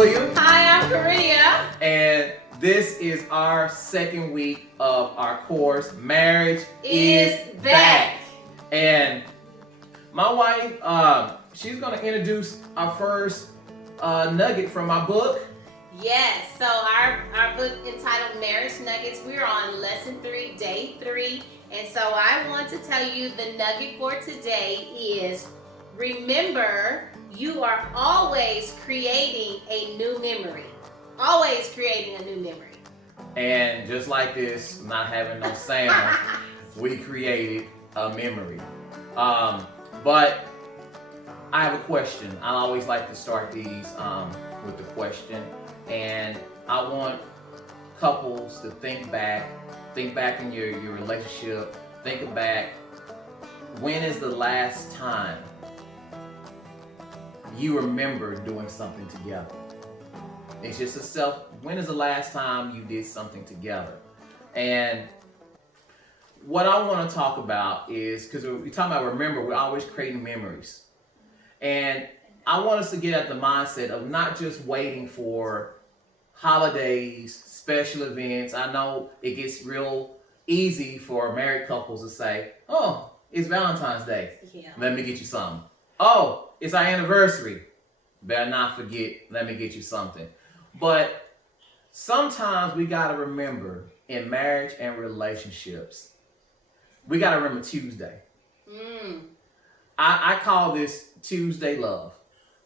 William. Hi, I'm Carina. And this is our second week of our course, Marriage is Back. And my wife, she's going to introduce our first nugget from my book. Yes, so our book entitled Marriage Nuggets, we're on lesson 3, day 3. And so I want to tell you the nugget for today is, remember, you are always creating a new memory. Always creating a new memory. And just like this, not having no sound, we created a memory. But I have a question. I always like to start these with the question. And I want couples to think back in your relationship. Think back, when is the last time you remember doing something together? It's just when is the last time you did something together? And what I want to talk about is, because we're talking about remember, we're always creating memories. And I want us to get at the mindset of not just waiting for holidays, special events. I know it gets real easy for married couples to say, oh, it's Valentine's Day. Yeah. Let me get you something. Oh, it's our anniversary. Better not forget, let me get you something. But sometimes we got to remember in marriage and relationships, we got to remember Tuesday. I call this Tuesday love.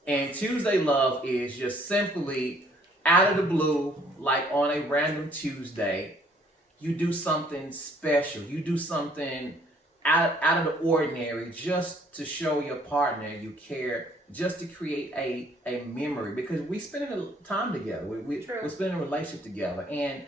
And Tuesday love is just simply out of the blue, like on a random Tuesday, you do something special. You do something out of the ordinary just to show your partner you care, just to create a memory, because we spending time together. We're spending a relationship together. And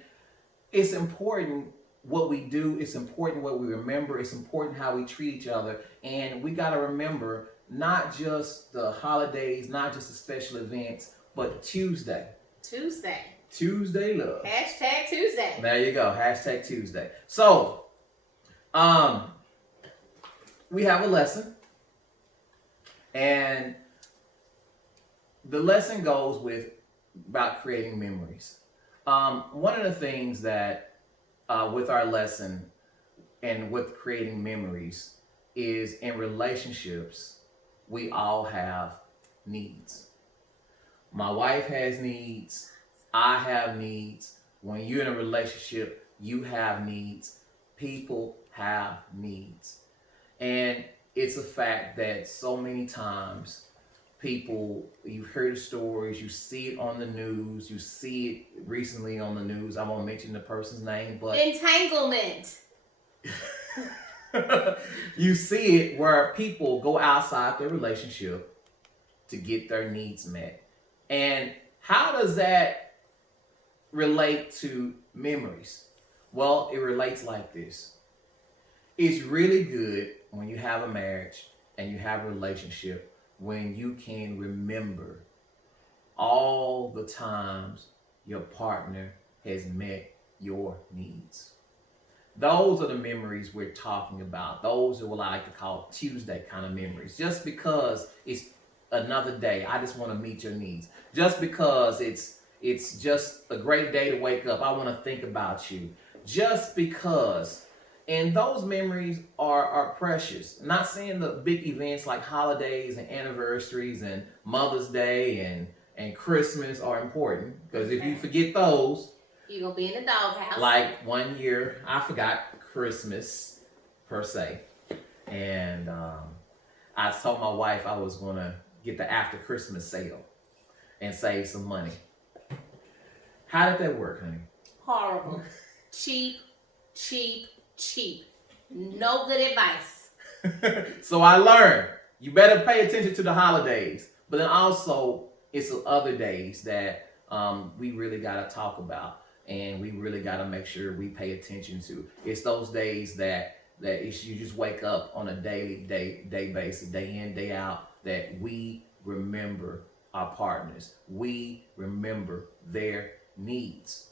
it's important what we do. It's important what we remember. It's important how we treat each other. And we got to remember not just the holidays, not just the special events, but Tuesday love. Hashtag Tuesday. There you go. Hashtag Tuesday. So, we have a lesson. And the lesson goes about creating memories. One of the things that with our lesson and with creating memories is, in relationships, we all have needs. My wife has needs. I have needs. When you're in a relationship, you have needs. People have needs. And it's a fact that so many times you've heard the stories, you see it on the news, you see it recently on the news. I won't mention the person's name, but entanglement. You see it where people go outside their relationship to get their needs met. And how does that relate to memories? Well, it relates like this. It's really good when you have a marriage and you have a relationship when you can remember all the times your partner has met your needs. Those are the memories we're talking about. Those are what I like to call Tuesday kind of memories. Just because it's another day, I just want to meet your needs. Just because it's just a great day to wake up, I want to think about you. Just because. And those memories are precious. Not saying the big events like holidays and anniversaries and Mother's Day and Christmas are important. Because if you forget those, you're going to be in the doghouse. Like one year, I forgot Christmas per se. And I told my wife I was going to get the after Christmas sale and save some money. How did that work, honey? Horrible. Cheap. No good advice. So I learned, you better pay attention to the holidays. But then also, it's the other days that we really got to talk about. And we really got to make sure we pay attention to. It's those days that you just wake up on a daily day basis, day in, day out, that we remember our partners. We remember their needs.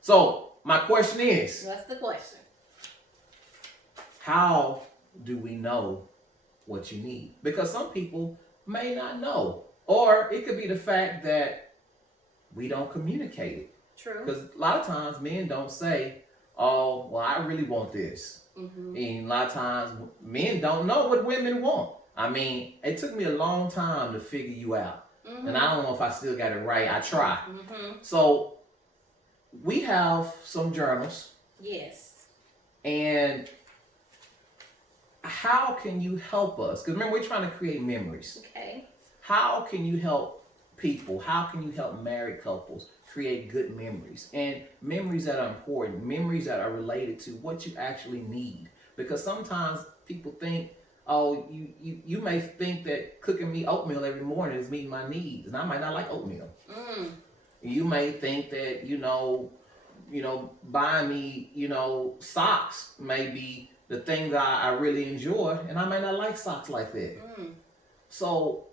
So my question is, what's the question? How do we know what you need? Because some people may not know. Or it could be the fact that we don't communicate it. True. Because a lot of times men don't say, oh, well, I really want this. Mm-hmm. And a lot of times men don't know what women want. I mean, it took me a long time to figure you out. Mm-hmm. And I don't know if I still got it right. I try. Mm-hmm. So we have some journals. Yes. And how can you help us? Because remember, we're trying to create memories. Okay. How can you help people? How can you help married couples create good memories? And memories that are important, memories that are related to what you actually need. Because sometimes people think, oh, you may think that cooking me oatmeal every morning is meeting my needs, and I might not like oatmeal. You may think that, buying me, socks may be the thing that I really enjoy, and I might not like socks like that. So,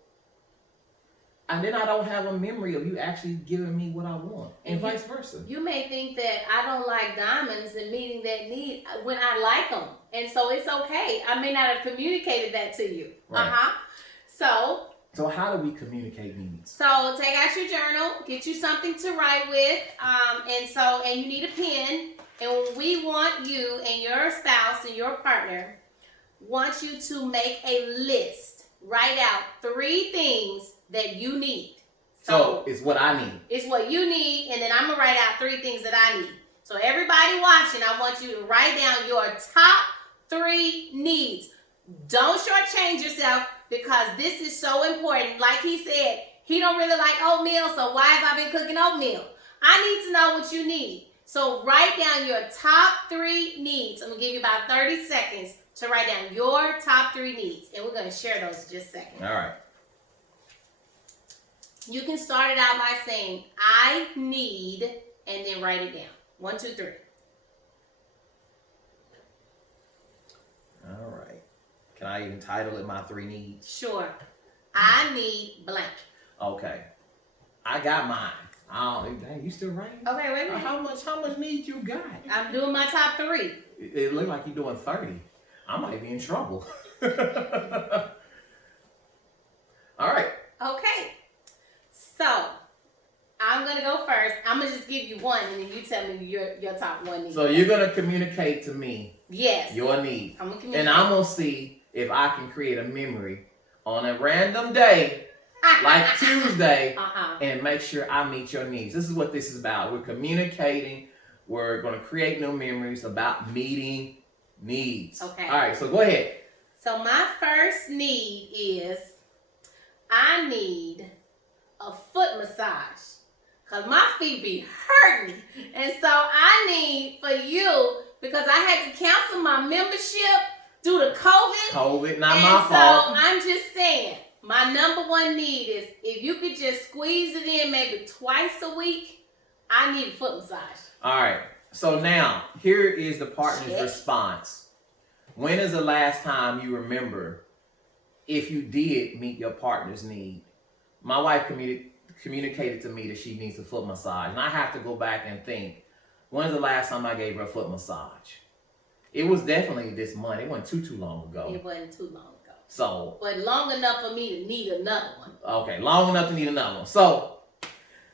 and then I don't have a memory of you actually giving me what I want, and vice versa. You may think that I don't like diamonds and meeting that need when I like them. And so it's okay. I may not have communicated that to you. Right. So how do we communicate needs? So take out your journal, get you something to write with, and you need a pen. And we want you and your spouse and your partner want you to make a list. Write out 3 things that you need. So it's what I need. It's what you need, and then I'm gonna write out 3 things that I need. So everybody watching, I want you to write down your top 3 needs. Don't shortchange yourself, because this is so important. Like he said, he don't really like oatmeal, so why have I been cooking oatmeal? I need to know what you need. So write down your top 3 needs. I'm gonna give you about 30 seconds to write down your top 3 needs, and we're gonna share those in just a second. All right. You can start it out by saying, I need, and then write it down. 1, 2, 3. All right. Can I even title it my 3 needs? Sure. I need blank. Okay. I got mine. Dang, you still writing? Okay, wait a minute. How much need you got? I'm doing my top 3. It looked like you're doing 30. I might be in trouble. All right. Okay. So, I'm going to go first. I'm going to just give you one, and then you tell me your top 1 need. So you're going to communicate to me yes. your need. I'm going to communicate. And I'm going to see if I can create a memory on a random day, like Tuesday, and make sure I meet your needs. This is what this is about. We're communicating. We're going to create new memories about meeting needs. Okay. All right, so go ahead. So my first need is I need a foot massage, because my feet be hurting. And so I need for you, because I had to cancel my membership due to COVID. Not my fault. So I'm just saying, my number 1 need is if you could just squeeze it in maybe twice a week, I need a foot massage. All right. So now, here is the partner's response. When is the last time you remember if you did meet your partner's need? My wife communicated to me that she needs a foot massage. And I have to go back and think, when's the last time I gave her a foot massage? It was definitely this month. It wasn't too long ago. It wasn't too long ago. So, but long enough for me to need another one. Okay, long enough to need another one. So,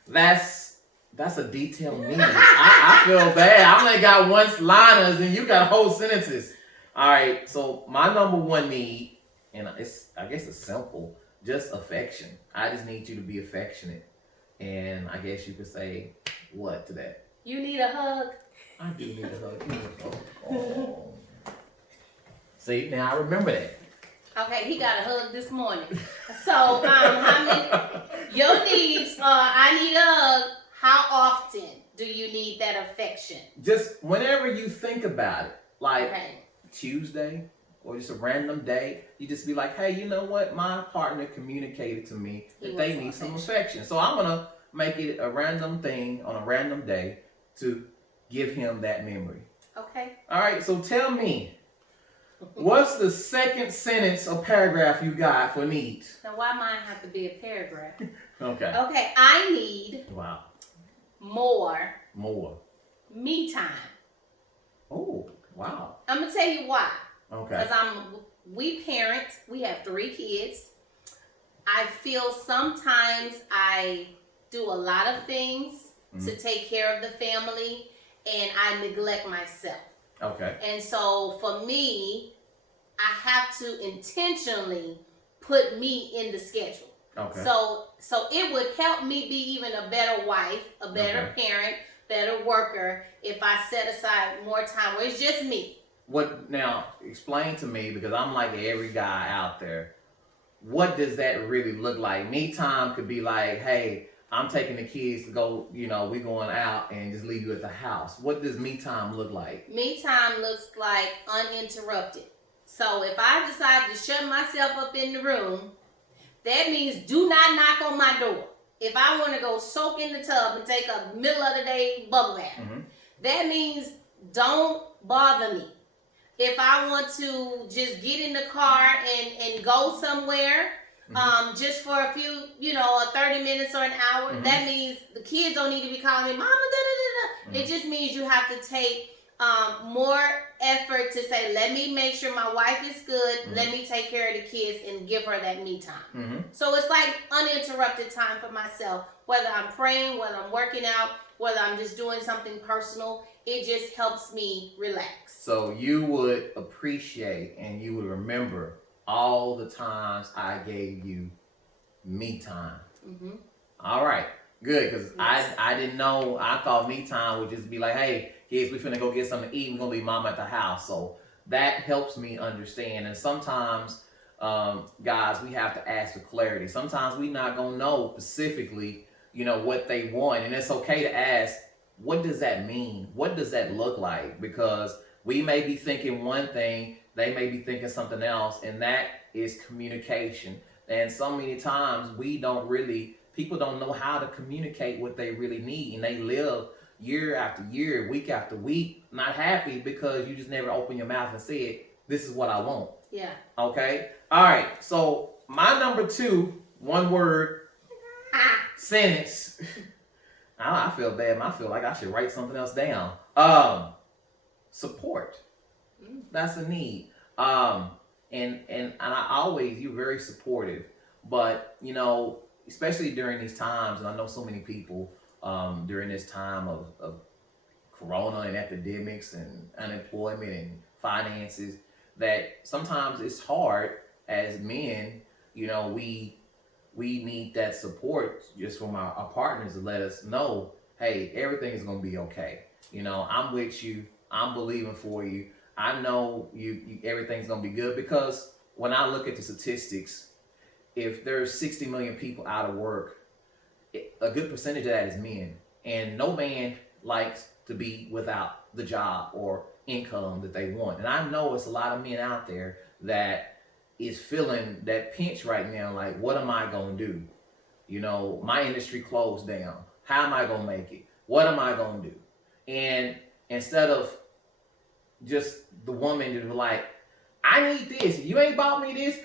that's a detailed need. I feel bad. I only got one-liners and you got whole sentences. All right, so my number 1 need, and I guess it's simple, just affection. I just need you to be affectionate. And I guess you could say what to that? You need a hug. I do need a hug. Oh. See, now I remember that. Okay, he got a hug this morning. So, how many? Your needs are, I need a hug. How often do you need that affection? Just whenever you think about it. Like Tuesday or just a random day. You just be like, hey, you know what? My partner communicated to me that they need some affection. So I'm going to make it a random thing on a random day to give him that memory. Okay. All right, so tell me, what's the second sentence or paragraph you got for needs? Now, why mine have to be a paragraph? Okay. Okay, I need more me time. Oh, wow. I'm going to tell you why. Okay. Because we parent, we have 3 kids. I feel sometimes I do a lot of things to take care of the family, and I neglect myself. Okay. And so for me, I have to intentionally put me in the schedule. Okay. So it would help me be even a better wife, a better parent, better worker if I set aside more time where it's just me. What now? Explain to me, because I'm like every guy out there. What does that really look like? Me time could be like, hey, I'm taking the kids to go, we going out and just leave you at the house. What does me time look like? Me time looks like uninterrupted. So if I decide to shut myself up in the room, that means do not knock on my door. If I want to go soak in the tub and take a middle of the day bubble bath, that means don't bother me. If I want to just get in the car and go somewhere, just for a few, 30 minutes or an hour, that means the kids don't need to be calling me, Mama, da da da da. It just means you have to take more effort to say, let me make sure my wife is good, let me take care of the kids and give her that me time. So it's like uninterrupted time for myself, whether I'm praying, whether I'm working out, whether I'm just doing something personal. It just helps me relax. So you would appreciate and you would remember all the times I gave you me time. All right, good, because I didn't know. I thought me time would just be like, hey, kids, we finna go get something to eat. We're gonna leave mom at the house. So that helps me understand. And sometimes, guys, we have to ask for clarity. Sometimes we not gonna know specifically, what they want, and it's okay to ask. What does that mean? What does that look like? Because we may be thinking one thing, they may be thinking something else, and that is communication. And so many times people don't know how to communicate what they really need, and they live year after year, week after week, not happy because you just never open your mouth and said, this is what I want. Yeah. Okay? All right. So my number 2, one word, sentence. I feel bad. I feel like I should write something else down. Support. That's a need. And I always, you're very supportive, but especially during these times, and I know so many people during this time of corona and epidemics and unemployment and finances, that sometimes it's hard as men. We need that support just from our partners to let us know, hey, everything is going to be okay. I'm with you. I'm believing for you. I know you everything's going to be good, because when I look at the statistics, if there's 60 million people out of work, a good percentage of that is men. And no man likes to be without the job or income that they want. And I know it's a lot of men out there that is feeling that pinch right now, like, what am I going to do? My industry closed down. How am I going to make it? What am I going to do? And instead of just the woman to be like, I need this. You ain't bought me this.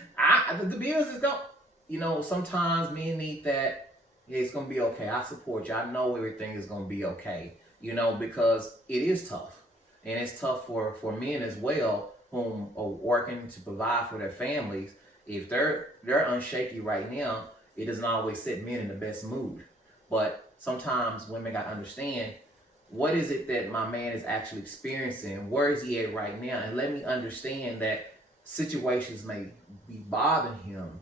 The bills is going. Sometimes men need that. Yeah, it's going to be okay. I support you. I know everything is going to be okay. Because it is tough. And it's tough for men as well, whom are working to provide for their families. If they're unshaky right now, it doesn't always set men in the best mood. But sometimes women got to understand, what is it that my man is actually experiencing? Where is he at right now? And let me understand that situations may be bothering him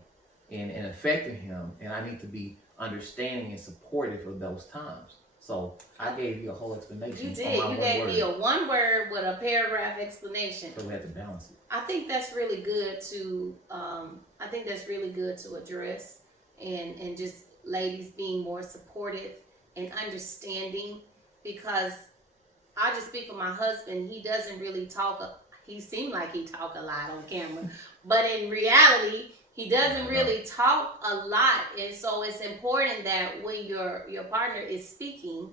and affecting him, and I need to be understanding and supportive of those times. So I gave you a whole explanation. You did. You gave me a one word with a paragraph explanation. So we had to balance it. I think that's really good to. Address, and just ladies being more supportive and understanding, because I just speak for my husband. He doesn't really talk. He seemed like he talk a lot on camera, but in reality, he doesn't really talk a lot. And so it's important that when your partner is speaking,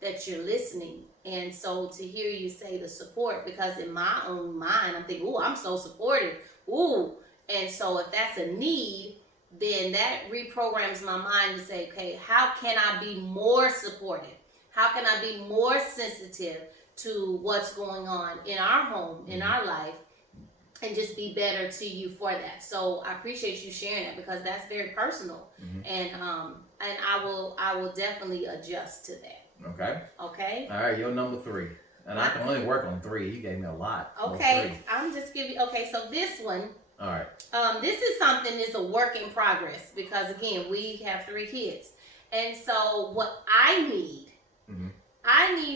that you're listening. And so to hear you say the support, because in my own mind, I'm thinking, I'm so supportive. And so if that's a need, then that reprograms my mind to say, okay, how can I be more supportive? How can I be more sensitive to what's going on in our home, in our life? and just be better to you for that. So I appreciate you sharing that because that's very personal, and I will definitely adjust to that. Okay. Okay. All right, your number 3, and I can only work on 3. You gave me a lot. Okay, I'm just giving. Okay, so this one. All right. This is something that's a work in progress because again we have 3 kids, and so what I need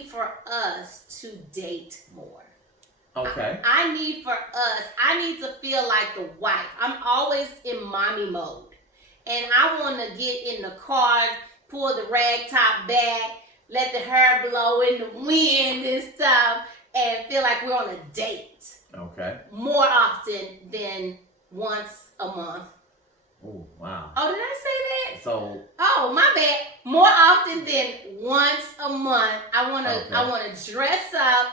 for us to date more. Okay. I need to feel like the wife. I'm always in mommy mode. And I want to get in the car, pull the rag top back, let the hair blow in the wind and stuff, and feel like we're on a date. Okay. More often than once a month. Oh, wow. Oh, did I say that? So. Oh, my bad. More often than once a month. I wanna dress up.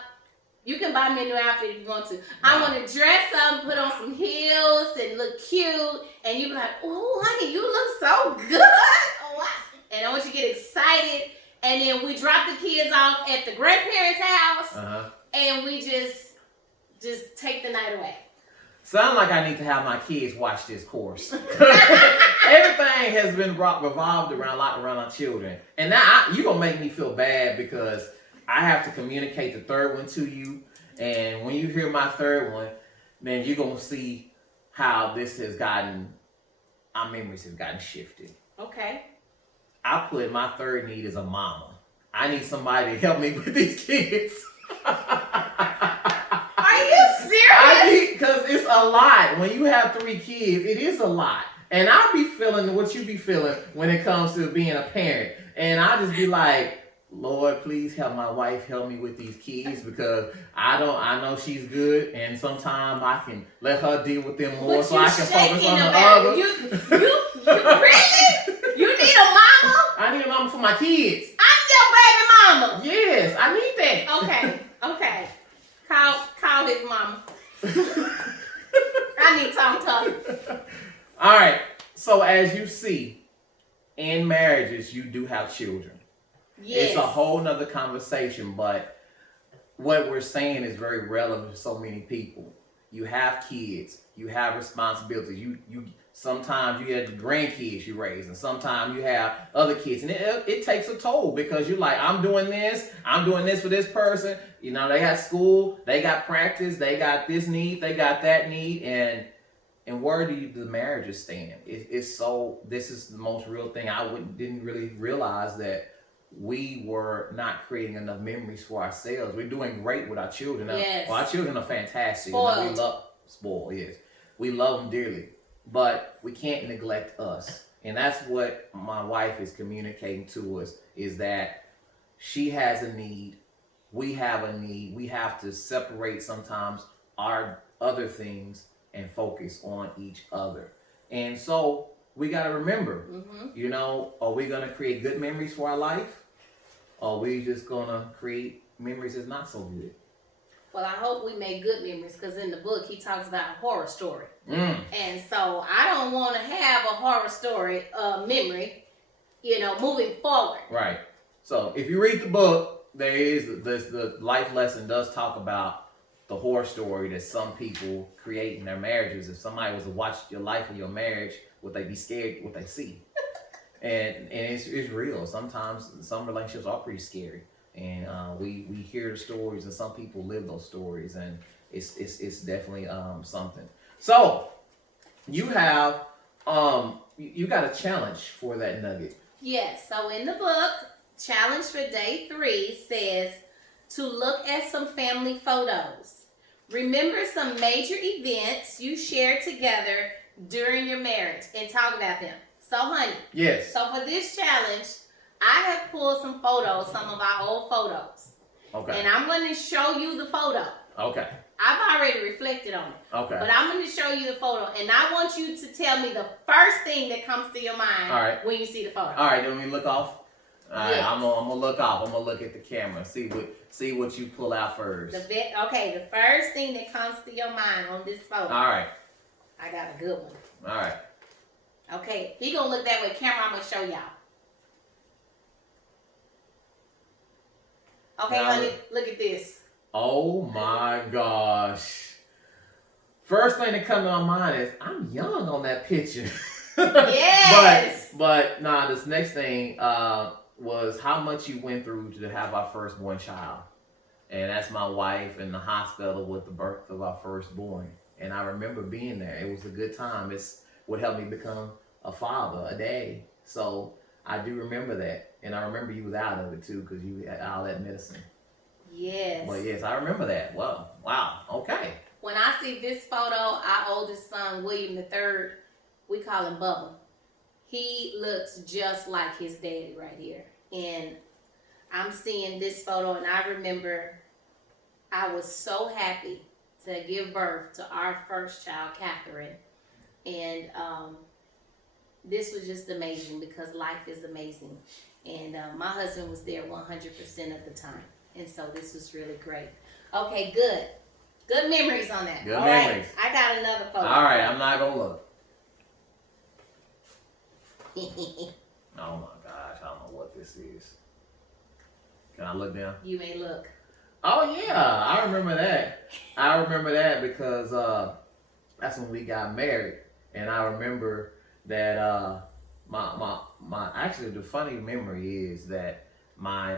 You can buy me a new outfit if you want to. Wow. I want to dress up, put on some heels, and look cute. And you be like, "Oh, honey, you look so good!" Oh, wow. And I want you to get excited. And then we drop the kids off at the grandparents' house, and we just take the night away. Sound like I need to have my kids watch this course. Everything has been revolved around our children, and now you gonna make me feel bad because I have to communicate the third one to you, and when you hear my third one, then you're gonna see how this has gotten. Our memories have gotten shifted. Okay. I put my third need as a mama. I need somebody to help me with these kids. Are you serious? Because it's a lot. When you have 3 kids, it is a lot. And I'll be feeling what you be feeling when it comes to being a parent. And I'll just be like, Lord, please help my wife help me with these kids because I know she's good and sometimes I can let her deal with them more so I can focus on the other. You really? You need a mama? I need a mama for my kids. I'm your baby mama. Yes, I need that. Okay. Call his mama. I need to talk to her. All right. So as you see, in marriages, you do have children. Yes. It's a whole nother conversation, but what we're saying is very relevant to so many people. You have kids, you have responsibilities. You sometimes you have the grandkids you raise, and sometimes you have other kids, and it takes a toll because you're like, I'm doing this for this person. You know, they got school, they got practice, they got this need, they got that need, and where do the marriages stand? It's so. This is the most real thing. Didn't really realize that we were not creating enough memories for ourselves. We're doing great with our children. Yes. Well, our children are fantastic. Spoiled. We love spoiled, yes. We love them dearly. But we can't neglect us. And that's what my wife is communicating to us, is that she has a need. We have a need. We have to separate sometimes our other things and focus on each other. And so we got to remember, you know, are we going to create good memories for our life? Or are we just going to create memories that's not so good? Well, I hope we make good memories because in the book he talks about a horror story. And so I don't want to have a horror story memory, you know, moving forward. Right. So if you read the book, there is the life lesson does talk about the horror story that some people create in their marriages. If somebody was to watch your life and your marriage, would they be scared what they see? and it's real. Sometimes some relationships are pretty scary. And we hear the stories, and some people live those stories, and it's definitely something. So you have you got a challenge for that nugget. Yes. So in the book, challenge for day 3 says to look at some family photos. Remember some major events you shared together during your marriage and talk about them. So, honey. Yes. So for this challenge, I have pulled some photos, some of our old photos. Okay. And I'm going to show you the photo. Okay. I've already reflected on it. Okay. But I'm going to show you the photo. And I want you to tell me the first thing that comes to your mind when you see the photo. All right. Then we look off. All right. Yes. I'm gonna look off. I'm going to look at the camera. See what you pull out first. Okay. The first thing that comes to your mind on this photo. All right. I got a good one. All right. Okay. He going to look that way. Camera, I'm going to show y'all. Okay, honey, look at this. Oh my gosh. first thing that comes to my mind is I'm young on that picture. Yes. but nah, this next thing was how much you went through to have our firstborn child. And that's my wife in the hospital with the birth of our firstborn. And I remember being there. It was a good time. It's what helped me become a father, a daddy. So I do remember that. And I remember you was out of it too because you had all that medicine. Yes. But yes, I remember that. Well, wow. Okay. When I see this photo, our oldest son, William the Third, we call him Bubba. He looks just like his daddy right here. And I'm seeing this photo and I remember I was so happy to give birth to our first child, Catherine. And this was just amazing because life is amazing. And my husband was there 100% of the time. And so this was really great. Okay, good. Good memories on that. Good All memories. Right, I got another photo. All right, I'm not going to look. Oh my gosh, I don't know what this is. Can I look down? You may look. Oh yeah, I remember that. I remember that because that's when we got married, and I remember that my actually the funny memory is that my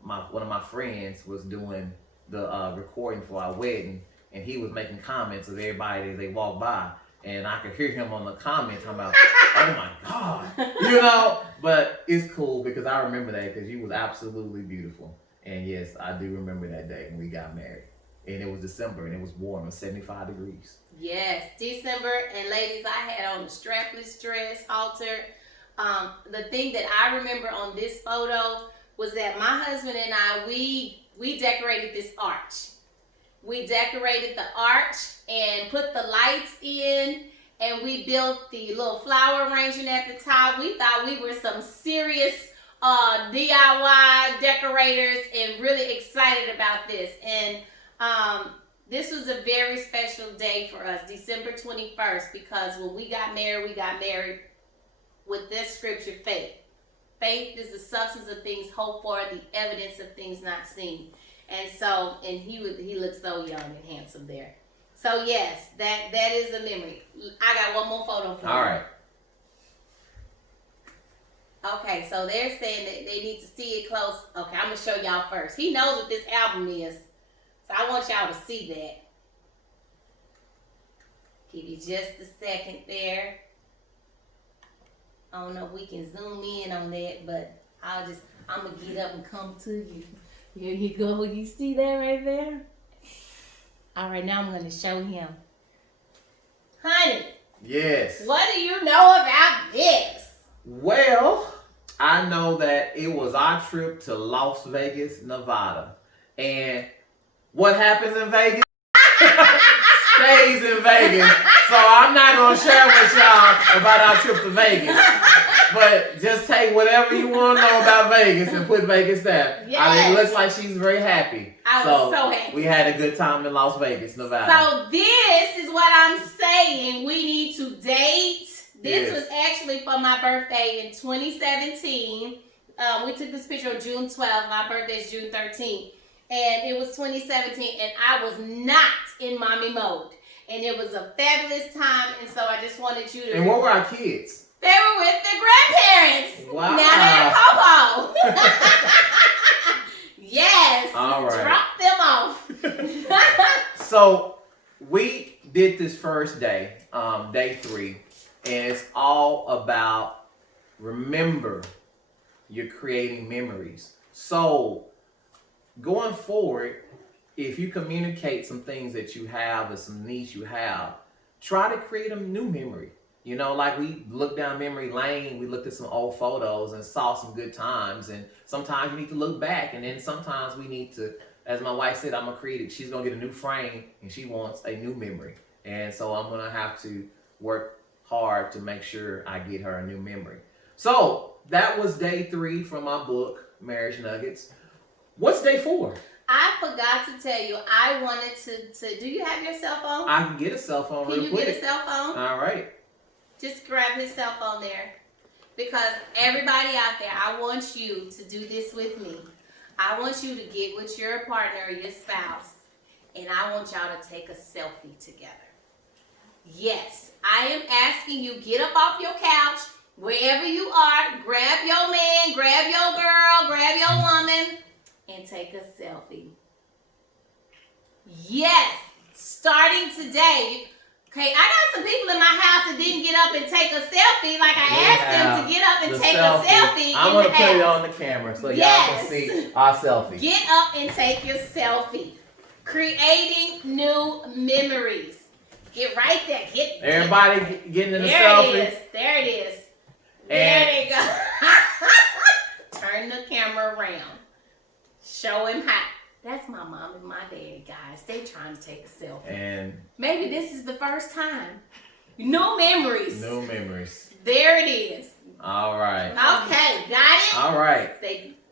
one of my friends was doing the recording for our wedding, and he was making comments of everybody as they walked by, and I could hear him on the comments talking about, oh my God, you know. But it's cool because I remember that because you was absolutely beautiful. And yes, I do remember that day when we got married. And it was December and it was warm. It was 75 degrees. Yes, December. And ladies, I had on the strapless dress, halter. The thing that I remember on this photo was that my husband and I, we decorated this arch. We decorated the arch and put the lights in. And we built the little flower arrangement at the top. We thought we were some serious DIY decorators and really excited about this. And this was a very special day for us, December 21st, because when we got married with this scripture, faith. Faith is the substance of things hoped for, the evidence of things not seen. And so, and he looked so young and handsome there. So yes, that is a memory. I got one more photo for you. All right. Okay, so they're saying that they need to see it close. Okay, I'm going to show y'all first. He knows what this album is, so I want y'all to see that. Give you just a second there. I don't know if we can zoom in on that, but I'm going to get up and come to you. Here you go. You see that right there? All right, now I'm going to show him. Honey. Yes. What do you know about this? Well, I know that it was our trip to Las Vegas, Nevada. And what happens in Vegas stays in Vegas. So I'm not going to share with y'all about our trip to Vegas. But just take whatever you want to know about Vegas and put Vegas there. Yes. I mean, it looks like she's very happy. I was so happy. We had a good time in Las Vegas, Nevada. So this is what I'm saying. We need to date. This was actually for my birthday in 2017. We took this picture on June 12th. My birthday is June 13th. And it was 2017. And I was not in mommy mode. And it was a fabulous time. And so I just wanted you to... And what were our kids? They were with their grandparents. Wow. Now they're Popo. Yes. All right. Drop them off. So we did this first day, day 3. And it's all about remember you're creating memories. So going forward, if you communicate some things that you have or some needs you have, try to create a new memory. You know, like we looked down memory lane, we looked at some old photos and saw some good times. And sometimes you need to look back, and then sometimes we need to, as my wife said, I'm gonna create it. She's gonna get a new frame and she wants a new memory. And so I'm gonna have to work hard to make sure I get her a new memory. So that was day 3 from my book, Marriage Nuggets. What's day 4? I forgot to tell you, I wanted to do you have your cell phone? I can get a cell phone real quick. Can you get a cell phone? All right. Just grab his cell phone there. Because everybody out there, I want you to do this with me. I want you to get with your partner or your spouse, and I want y'all to take a selfie together. Yes, I am asking you, get up off your couch, wherever you are, grab your man, grab your girl, grab your woman, and take a selfie. Yes, starting today. Okay, I got some people in my house that didn't get up and take a selfie. Like I asked them to get up and take a selfie. I'm going to put it on the camera so y'all can see our selfie. Get up and take your selfie. Creating new memories. Get right there. Everybody getting in the There selfie. it is. There it is. There they go. Turn the camera around. Show him how. That's my mom and my daddy, guys. They trying to take a selfie. And maybe this is the first time. No memories. No memories. There it is. All right. Okay, got it? All right.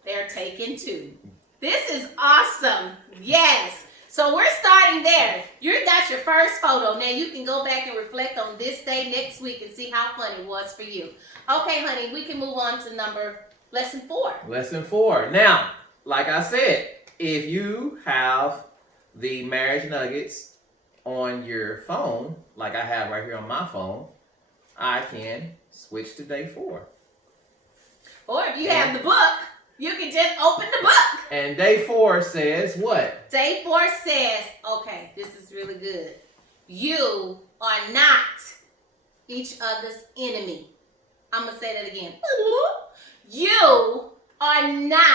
They're taking two. This is awesome. Yes. So we're starting there. You got your first photo. Now you can go back and reflect on this day next week and see how fun it was for you. Okay, honey, we can move on to lesson 4. Lesson 4. Now, like I said, if you have the marriage nuggets on your phone, like I have right here on my phone, I can switch to day 4. Or if you have the book, you can just open the book. And day 4 says what? Day 4 says, okay, this is really good. You are not each other's enemy. I'm going to say that again. You are not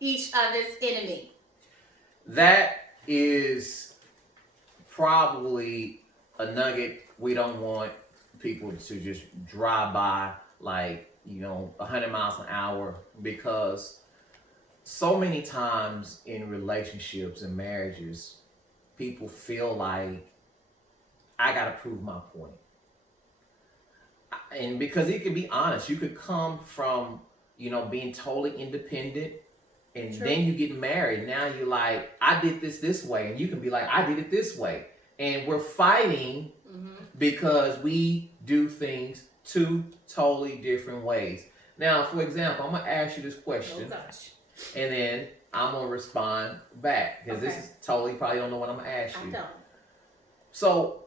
each other's enemy. That is probably a nugget we don't want people to just drive by like, 100 miles an hour, because so many times in relationships and marriages, people feel like I got to prove my point. And because it can be honest, you could come from, being totally independent, and then you get married. Now you're like, I did this way. And you can be like, I did it this way. And we're fighting because we do things 2 totally different ways. Now, for example, I'm going to ask you this question. And then I'm going to respond back. Because this is totally, probably don't know what I'm going to ask you. I don't. So,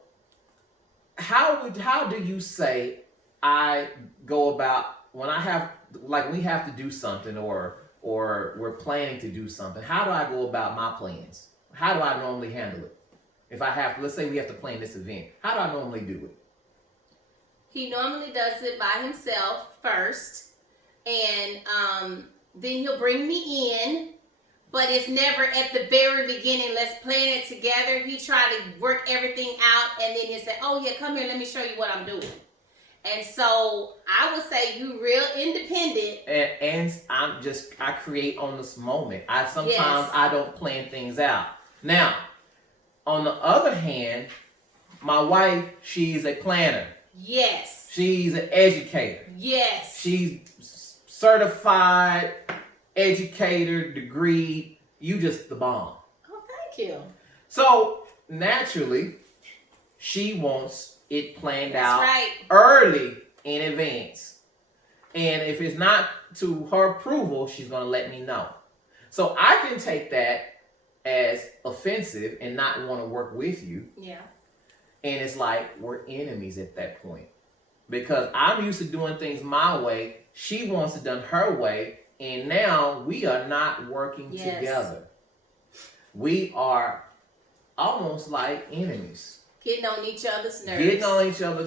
how do you say I go about when I have, like, we have to do something or we're planning to do something? How do I go about my plans? How do I normally handle it? If I have, let's say we have to plan this event, how do I normally do it? He normally does it by himself first, and then he'll bring me in, but it's never at the very beginning, let's plan it together. He try to work everything out, and then he'll say, oh yeah, come here, let me show you what I'm doing. And so I would say you real independent. And I create on this moment. Sometimes I don't plan things out. Now, on the other hand, my wife, she's a planner. Yes. She's an educator. Yes. She's certified educator, degree. You just the bomb. Oh, thank you. So naturally, she wants it planned out early in advance. And if it's not to her approval, she's going to let me know. So I can take that as offensive and not want to work with you. Yeah. And it's like we're enemies at that point. Because I'm used to doing things my way. She wants it done her way. And now we are not working together. We are almost like enemies. Getting on each other's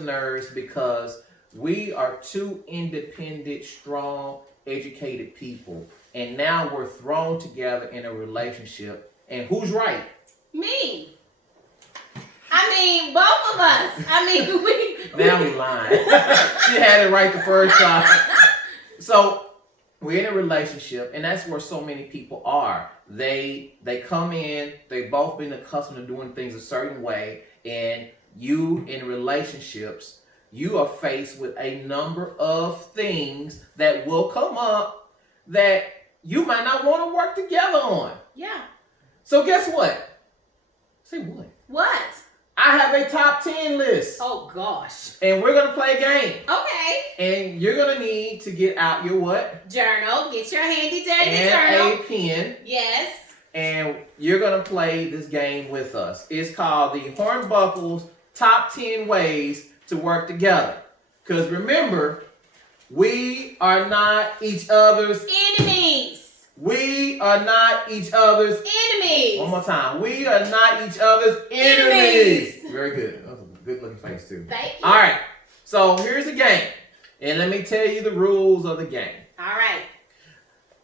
nerves. Because we are 2 independent, strong, educated people. And now we're thrown together in a relationship. And who's right? Me. I mean, both of us. I mean, Now we lying. She had it right the first time. So we're in a relationship, and that's where so many people are. They come in, they've both been accustomed to doing things a certain way, and you in relationships, you are faced with a number of things that will come up that you might not want to work together on. Yeah. So guess what? Say what? What? I have a top 10 list. Oh, gosh. And we're going to play a game. Okay. And you're going to need to get out your what? Journal. Get your handy dandy and journal. And a pen. Yes. And you're going to play this game with us. It's called the Hornbuckles top 10 ways to work together. Because remember, we are not each other's enemies. We are not each other's enemies. One more time. We are not each other's enemies. Very good. That was a good looking face too. Thank you. All right. So here's the game. And let me tell you the rules of the game. All right.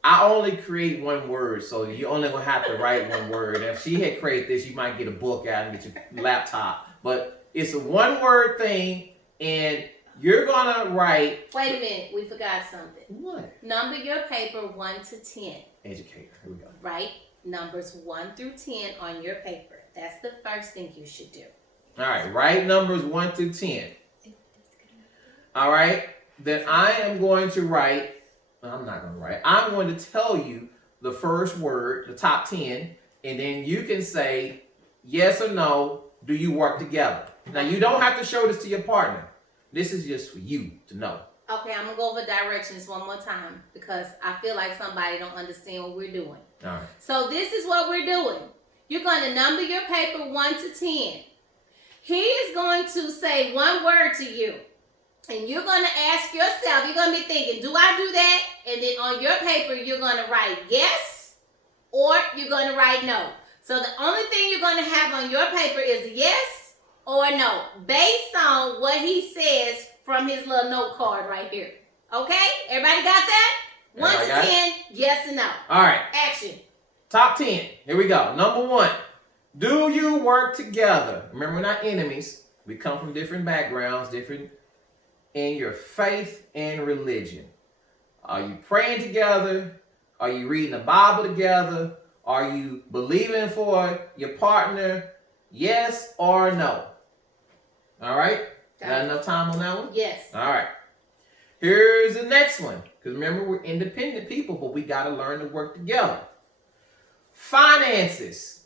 I only create one word, so you only gonna have to write one word. And if she had created this, you might get a book out and get your laptop. But it's a one-word thing, and you're gonna write. Wait a minute, we forgot something. What? Number your paper 1 to 10. Educator. Here we go. Right? Numbers 1 through 10 on your paper. That's the first thing you should do. All right. Write numbers 1 through 10. All right. Then I am going to write. I'm not going to write. I'm going to tell you the first word, the top 10, and then you can say yes or no. Do you work together? Now, you don't have to show this to your partner. This is just for you to know. Okay, I'm going to go over directions one more time because I feel like somebody don't understand what we're doing. All right. So this is what we're doing. You're going to number your paper 1 to 10. He is going to say one word to you. And you're going to ask yourself, you're going to be thinking, do I do that? And then on your paper, you're going to write yes or you're going to write no. So the only thing you're going to have on your paper is yes or no, based on what he says from his little note card right here. Okay? Everybody got that? 1 to 10, yes and no. All right. Action. Top 10. Here we go. Number 1. Do you work together? Remember, we're not enemies. We come from different backgrounds, different in your faith and religion. Are you praying together? Are you reading the Bible together? Are you believing for your partner? Yes or no? All right? Got enough time on that one? Yes. All right. Here's the next one. Because remember, we're independent people, but we got to learn to work together. Finances.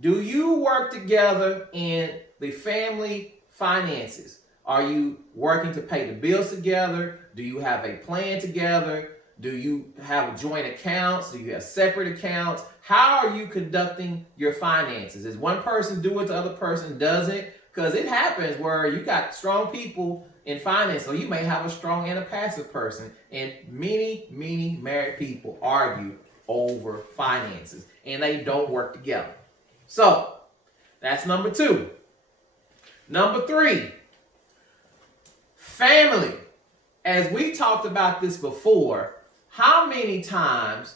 Do you work together in the family finances? Are you working to pay the bills together? Do you have a plan together? Do you have joint accounts? Do you have separate accounts? How are you conducting your finances? Does one person do it, the other person doesn't? Because it happens where you got strong people in finance, so you may have a strong and a passive person. And many married people argue over finances, and they don't work together. So, that's number 2. Number 3. Family. As we talked about this before, how many times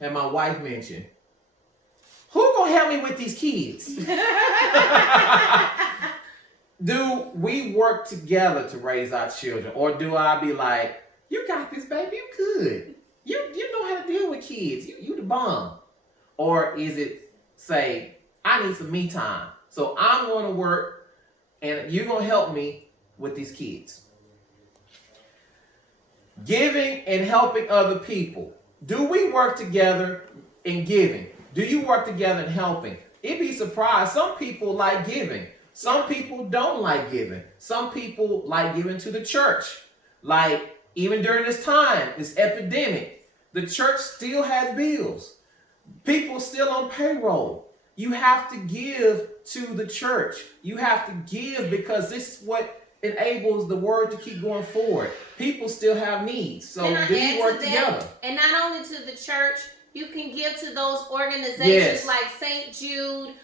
have my wife mentioned, who gonna help me with these kids? Do we work together to raise our children? Or do I be like, you got this, baby, you good. You know how to deal with kids. You the bomb. Or is it say, I need some me time, so I'm going to work and you're going to help me with these kids? Giving and helping other people. Do we work together in giving? Do you work together in helping? You'd be surprised. Some people like giving. Some people don't like giving. Some people like giving to the church. Like even during this time, this epidemic, the church still has bills. People still on payroll. You have to give to the church. You have to give because this is what enables the word to keep going forward. People still have needs. So do you work together? And not only to the church, you can give to those organizations like St. Jude,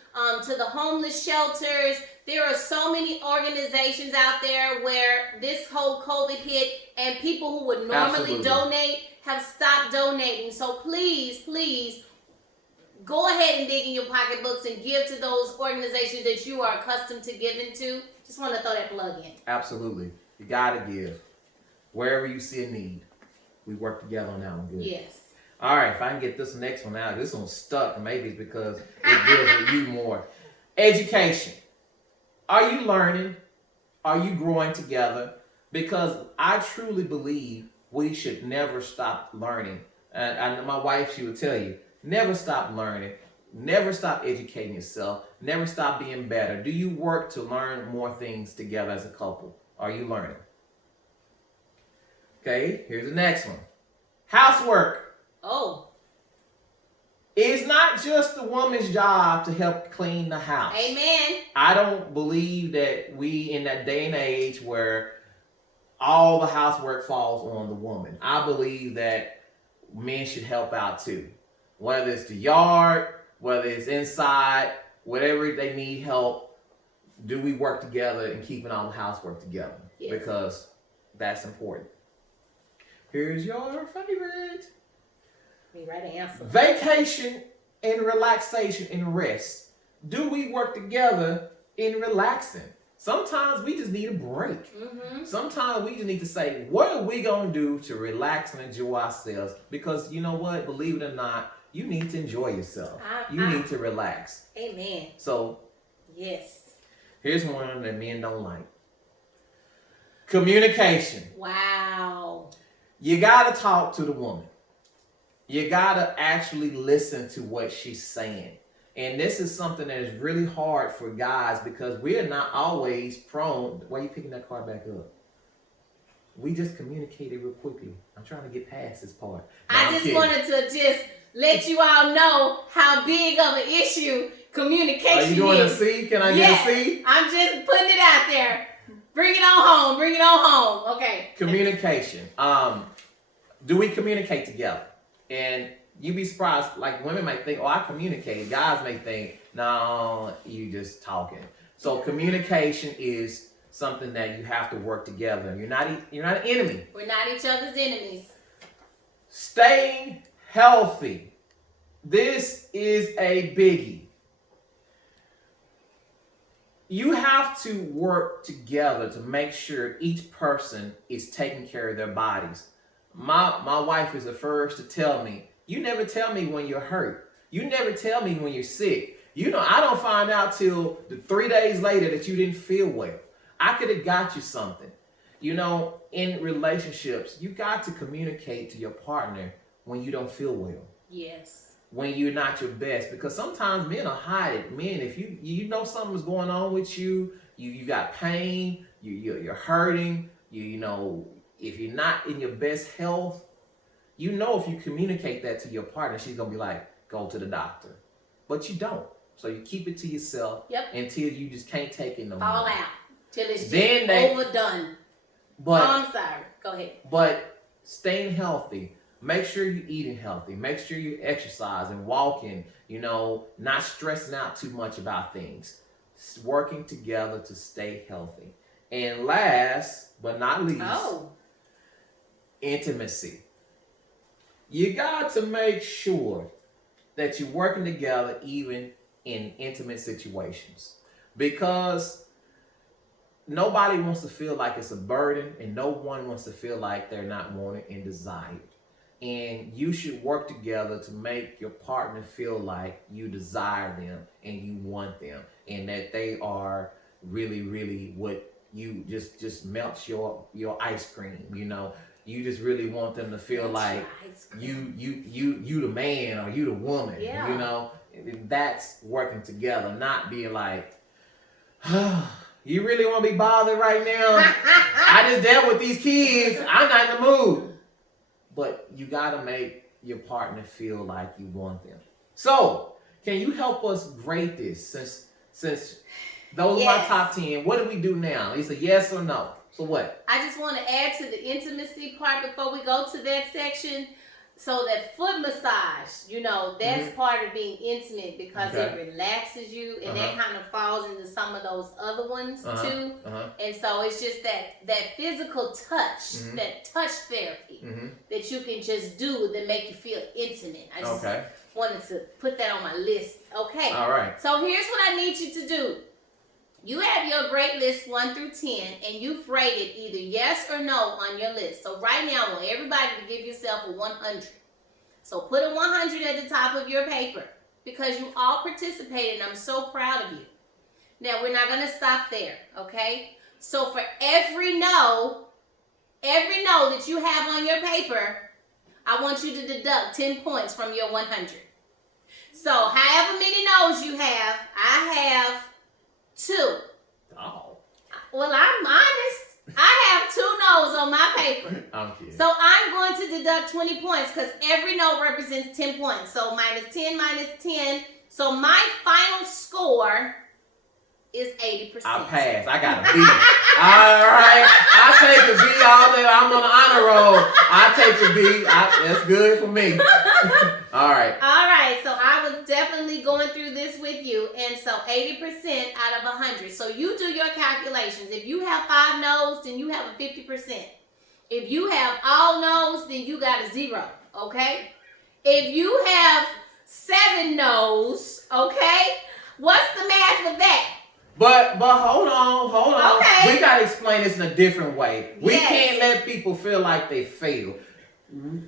to the homeless shelters. There are so many organizations out there where this whole COVID hit and people who would normally donate have stopped donating. So please, go ahead and dig in your pocketbooks and give to those organizations that you are accustomed to giving to. Just want to throw that plug in. Absolutely. You got to give. Wherever you see a need, we work together on that one. Good. Yes. All right, if I can get this next one out. This one's stuck. Maybe it's because it deals with you more. Education. Are you learning? Are you growing together? Because I truly believe we should never stop learning. And my wife, she would tell you, never stop learning. Never stop educating yourself. Never stop being better. Do you work to learn more things together as a couple? Are you learning? Okay, here's the next one. Housework. Oh. It's not just the woman's job to help clean the house. Amen. I don't believe that we in that day and age where all the housework falls on the woman. I believe that men should help out too. Whether it's the yard, whether it's inside, whatever they need help, do we work together in keeping all the housework together? Yes. Because that's important. Here's your favorite. Me right answer. Vacation and relaxation and rest. Do we work together in relaxing? Sometimes we just need a break. Mm-hmm. Sometimes we just need to say, what are we going to do to relax and enjoy ourselves? Because you know what? Believe it or not, you need to enjoy yourself. You need to relax. Amen. So, yes. Here's one that men don't like. Communication. Wow. You got to talk to the woman. You got to actually listen to what she's saying. And this is something that is really hard for guys because we are not always prone. Why are you picking that card back up? We just communicated real quickly. I'm trying to get past this part. No, I just wanted to just let you all know how big of an issue communication is. Are you doing a C? Can I get a C? I'm just putting it out there. Bring it on home. Bring it on home. Okay. Communication. Do we communicate together? And you'd be surprised, like women might think, oh, I communicate. Guys may think, no, you just talking. So communication is something that you have to work together. You're not an enemy. We're not each other's enemies. Staying healthy. This is a biggie. You have to work together to make sure each person is taking care of their bodies. My wife is the first to tell me, you never tell me when you're hurt. You never tell me when you're sick. You know, I don't find out till 3 days later that you didn't feel well. I could have got you something. You know, in relationships, you got to communicate to your partner when you don't feel well. Yes. When you're not your best. Because sometimes men will hide it. Men, if you know something's going on with you, you got pain, you're hurting, you know, if you're not in your best health, you know if you communicate that to your partner, she's going to be like, go to the doctor. But you don't. So you keep it to yourself until you just can't take it no more. Fall out. Till it's just overdone. But, I'm sorry. Go ahead. But staying healthy, make sure you're eating healthy. Make sure you're exercising, walking, you know, not stressing out too much about things. Working together to stay healthy. And last but not least, intimacy. You got to make sure that you're working together even in intimate situations. Because nobody wants to feel like it's a burden and no one wants to feel like they're not wanted and desired. And you should work together to make your partner feel like you desire them and you want them and that they are really, really what you just melts your ice cream, you know. You just really want them to feel like you the man or you the woman, you know. That's working together, not being like, you really want to be bothered right now? I just dealt with these kids. I'm not in the mood. But you got to make your partner feel like you want them. So, can you help us grade this? Since those are my top 10, what do we do now? It's a yes or no. So what? I just want to add to the intimacy part before we go to that section. So that foot massage, you know, that's part of being intimate because it relaxes you and that kind of falls into some of those other ones too. And so it's just that physical touch, that touch therapy that you can just do that make you feel intimate. I just wanted to put that on my list. Okay. All right. So here's what I need you to do. You have your grade list 1 through 10, and you've rated either yes or no on your list. So right now, I want everybody to give yourself a 100. So put a 100 at the top of your paper because you all participated, and I'm so proud of you. Now, we're not going to stop there, okay? So for every no that you have on your paper, I want you to deduct 10 points from your 100. So however many no's you have, I have 2. Oh. Well, I'm honest. I have 2 no's on my paper. I'm kidding. So I'm going to deduct 20 points because every no represents 10 points. So minus 10, minus 10. So my final score is 80%. I passed. I got a B. All right. I take a B all day. I'm on an honor roll. I take a B. That's good for me. All right. All right. So I was definitely going through this with you. And so 80% out of 100. So you do your calculations. If you have 5 no's, then you have a 50%. If you have all no's, then you got a 0. Okay? If you have 7 no's, okay? What's the math with that? But hold on. Okay. We gotta explain this in a different way. We Yes. can't let people feel like they fail.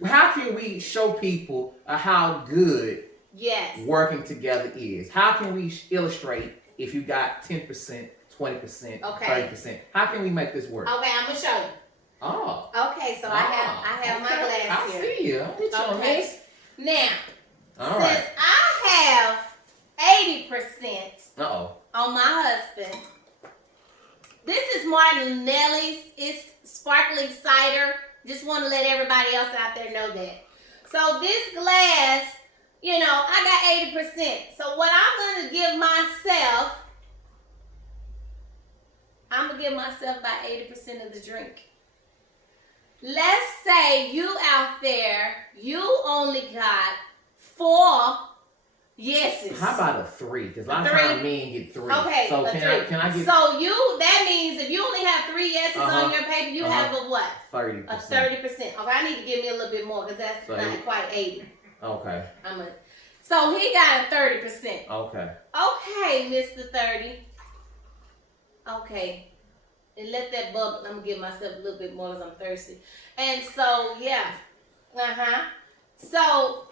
How can we show people how good Yes. working together is? How can we illustrate if you got 10%, 20%, Okay. 30%? How can we make this work? Okay, I'm gonna show you. Oh. Okay, so I have my okay. glass I here. see you. I'll get you on Okay. this. Now, All since right. I have 80% Uh-oh. on my husband, this is Martin Nelly's. It's sparkling cider. Just want to let everybody else out there know that. So this glass, you know, I got 80%. So what I'm going to give myself, I'm going to give myself about 80% of the drink. Let's say you out there, you only got 4 yeses. How about a 3? Because a lot of 3? times men get 3. Okay, So a can 3. I get So that means if you only have 3 yeses on your paper, you have a what? 30%? A 30%. Okay, I need to give me a little bit more because that's So not quite 80. Okay. So he got a 30%. Okay. Okay, Mr. 30. Okay. And let that bubble. I'm gonna give myself a little bit more because I'm thirsty. And so yeah. So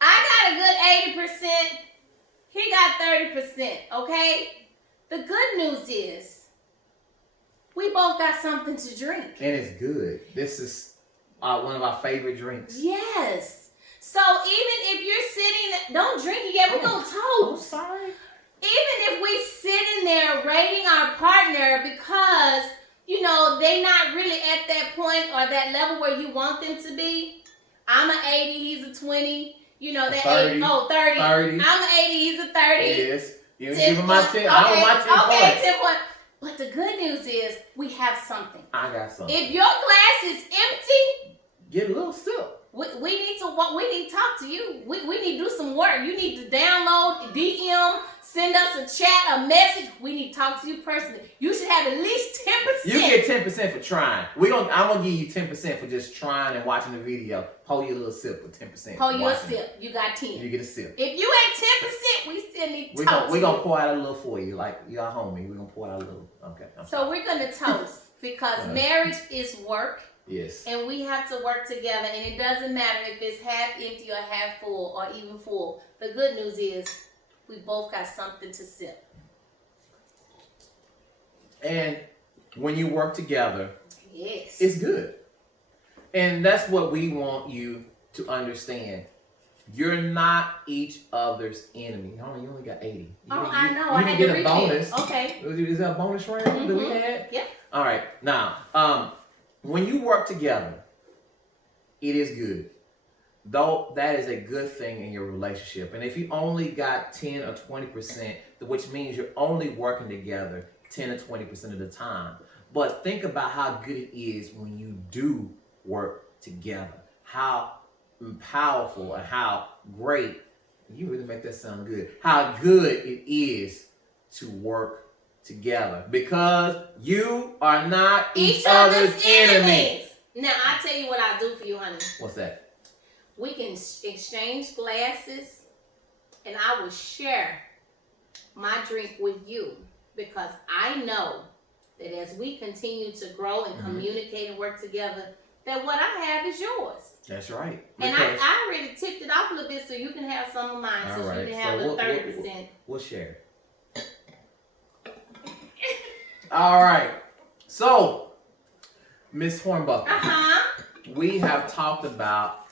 I got a good 80%. He got 30%. Okay. The good news is we both got something to drink. And it's good. This is one of our favorite drinks. Yes. So even if you're sitting, don't drink it yet. We're gonna toast. I'm sorry. Even if we sitting there rating our partner because, you know, they not really at that point or that level where you want them to be. I'm an 80, he's a 20. You know, that 30, 80, 30. 30. I'm an 80, he's a 30. Yes. You give him my 10. Okay, I want my 10 points. 10 points. But the good news is we have something. I got something. If your glass is empty, Get a little sip. we need to talk to you. We need to do some work. You need to download, DM, send us a chat, a message. We need to talk to you personally. You should have at least 10%. You get 10% for trying. I'm gonna give you 10% for just trying and watching the video. Hold your little sip for 10%. Hold your sip. You got 10. You get a sip. If you at 10%, we still need to talk to you. We're gonna pour out a little for you. Like you're a homie. We're gonna pour out a little. Okay. So we're gonna toast because marriage is work. Yes. And we have to work together, and it doesn't matter if it's half empty or half full or even full. The good news is we both got something to sip. And when you work together, yes, it's good. And that's what we want you to understand. You're not each other's enemy. You only got 80. I know. You I can had get to a repeat. bonus. Okay. Is that a bonus round that we had? Yep. All right. Now, when you work together, it is good. Though that is a good thing in your relationship. And if you only got 10 or 20%, which means you're only working together 10 or 20% of the time. But think about how good it is when you do work together. How powerful and how great, you really make that sound good, how good it is to work together because you are not each other's enemy. Now, I tell you what I'll do for you, honey. What's that? We can exchange glasses and I will share my drink with you because I know that as we continue to grow and communicate and work together, that what I have is yours. That's right. And I already tipped it off a little bit so you can have some of mine since you can have the 30%. We'll share. All right. So, Miss Hornbuckle, we have talked about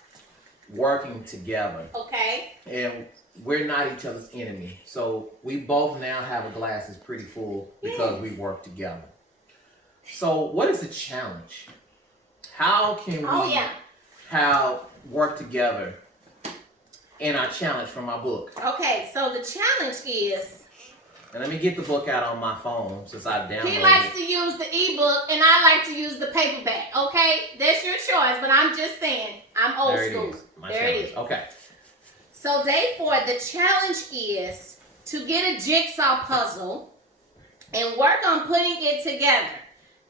working together. Okay. And we're not each other's enemy. So we both now have a glass that's pretty full because we work together. So what is the challenge? How can we work together in our challenge from my book? Okay, so the challenge is, and let me get the book out on my phone since I downloaded it. He likes to use the ebook and I like to use the paperback. Okay, that's your choice, but I'm just saying I'm old school. There it is. Okay. So day 4, the challenge is to get a jigsaw puzzle and work on putting it together.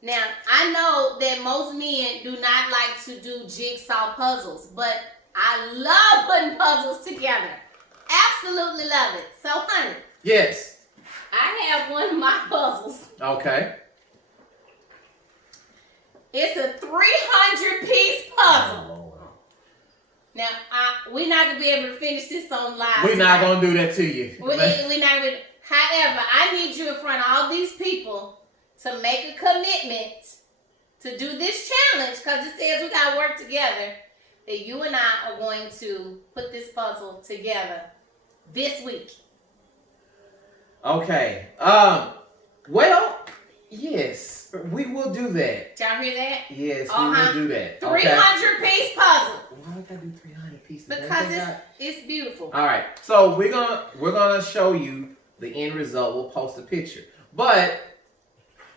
Now, I know that most men do not like to do jigsaw puzzles, but I love putting puzzles together. Absolutely love it. So, honey. Yes. I have one of my puzzles. Okay. It's a 300-piece puzzle. Oh, now, we're not going to be able to finish this on live. We're not going to do that to you. We're not gonna, however, I need you in front of all these people to make a commitment to do this challenge, because it says we got to work together, that you and I are going to put this puzzle together this week. Okay. Well, yes, we will do that. Did y'all hear that? Yes, we will do that. 300-piece puzzle. Why would I do 300 pieces? Because it's beautiful. All right. So we're gonna show you the end result. We'll post a picture. But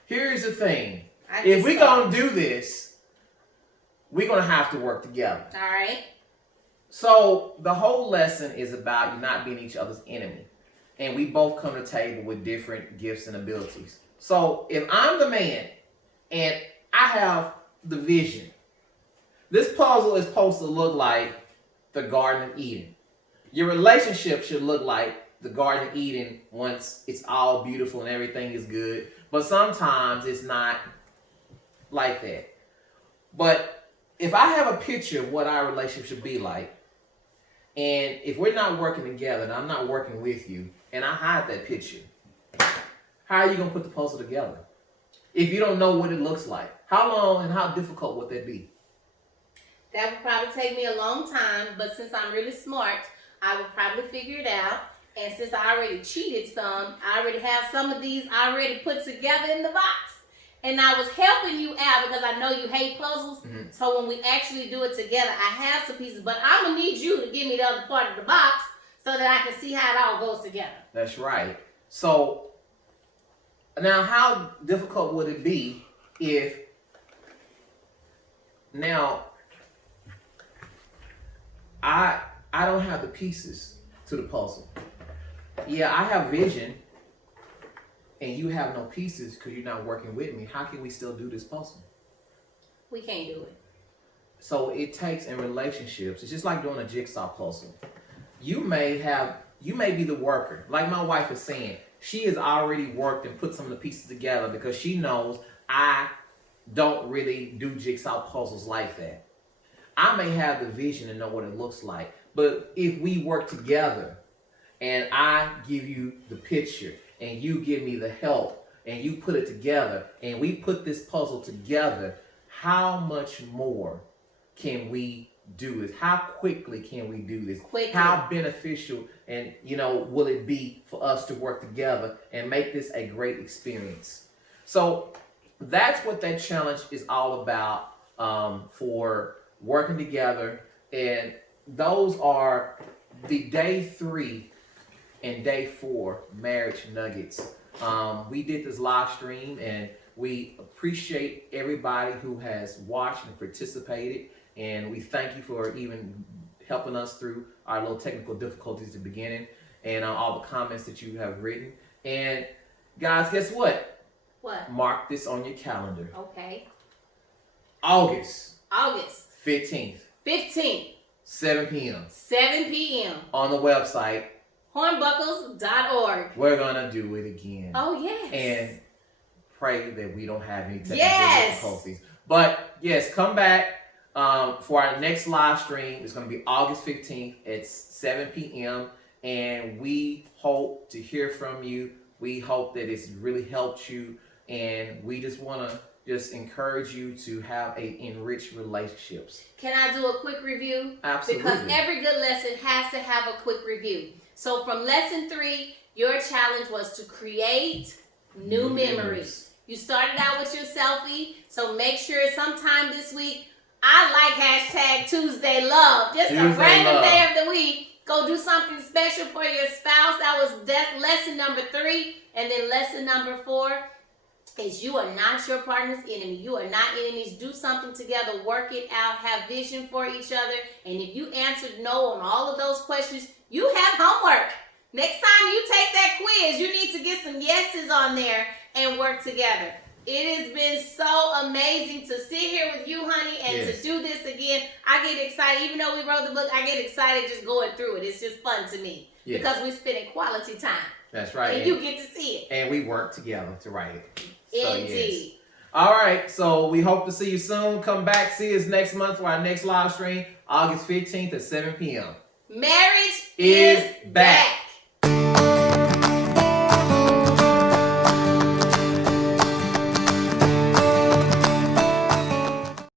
here's the thing. If we're gonna do this, we're gonna have to work together. All right. So the whole lesson is about you not being each other's enemy. And we both come to the table with different gifts and abilities. So if I'm the man and I have the vision, this puzzle is supposed to look like the Garden of Eden. Your relationship should look like the Garden of Eden once it's all beautiful and everything is good. But sometimes it's not like that. But if I have a picture of what our relationship should be like, and if we're not working together and I'm not working with you, and I hide that picture, how are you going to put the puzzle together? If you don't know what it looks like, how long and how difficult would that be? That would probably take me a long time, but since I'm really smart, I would probably figure it out. And since I already cheated some, I already have some of these already put together in the box. And I was helping you out because I know you hate puzzles. Mm-hmm. So when we actually do it together, I have some pieces, but I'm going to need you to give me the other part of the box so that I can see how it all goes together. That's right. So now how difficult would it be if now I don't have the pieces to the puzzle? Yeah, I have vision and you have no pieces because you're not working with me. How can we still do this puzzle? We can't do it. So it takes in relationships, it's just like doing a jigsaw puzzle. You may be the worker. Like my wife is saying, she has already worked and put some of the pieces together because she knows I don't really do jigsaw puzzles like that. I may have the vision and know what it looks like, but if we work together and I give you the picture and you give me the help and you put it together and we put this puzzle together, how much more can we do this? How quickly can we do this? Quickly. How beneficial and will it be for us to work together and make this a great experience? So that's what that challenge is all about, for working together. And those are the day 3 and day 4 marriage nuggets. We did this live stream and we appreciate everybody who has watched and participated. And we thank you for even helping us through our little technical difficulties at the beginning and all the comments that you have written. And guys, guess what? What? Mark this on your calendar. Okay. August 15th. 7 p.m. 7 p.m. on the website. Hornbuckles.org. We're going to do it again. Oh, yes. And pray that we don't have any technical difficulties. But yes, come back. For our next live stream, it's going to be August 15th at 7 p.m. And we hope to hear from you. We hope that it's really helped you. And we just want to encourage you to have enriched relationships. Can I do a quick review? Absolutely. Because every good lesson has to have a quick review. So from lesson 3, your challenge was to create new memories. You started out with your selfie, so make sure sometime this week, I like hashtag Tuesday Love. Just a random day of the week. Go do something special for your spouse. That was lesson number 3. And then lesson number 4 is you are not your partner's enemy. You are not enemies. Do something together. Work it out. Have vision for each other. And if you answered no on all of those questions, you have homework. Next time you take that quiz, you need to get some yeses on there and work together. It has been so amazing to sit here with you, honey, and to do this again. I get excited. Even though we wrote the book, I get excited just going through it. It's just fun to me because we're spending quality time. That's right. And you get to see it. And we work together to write it. Indeed. Yes. All right. So we hope to see you soon. Come back. See us next month for our next live stream, August 15th at 7 p.m. Marriage is back.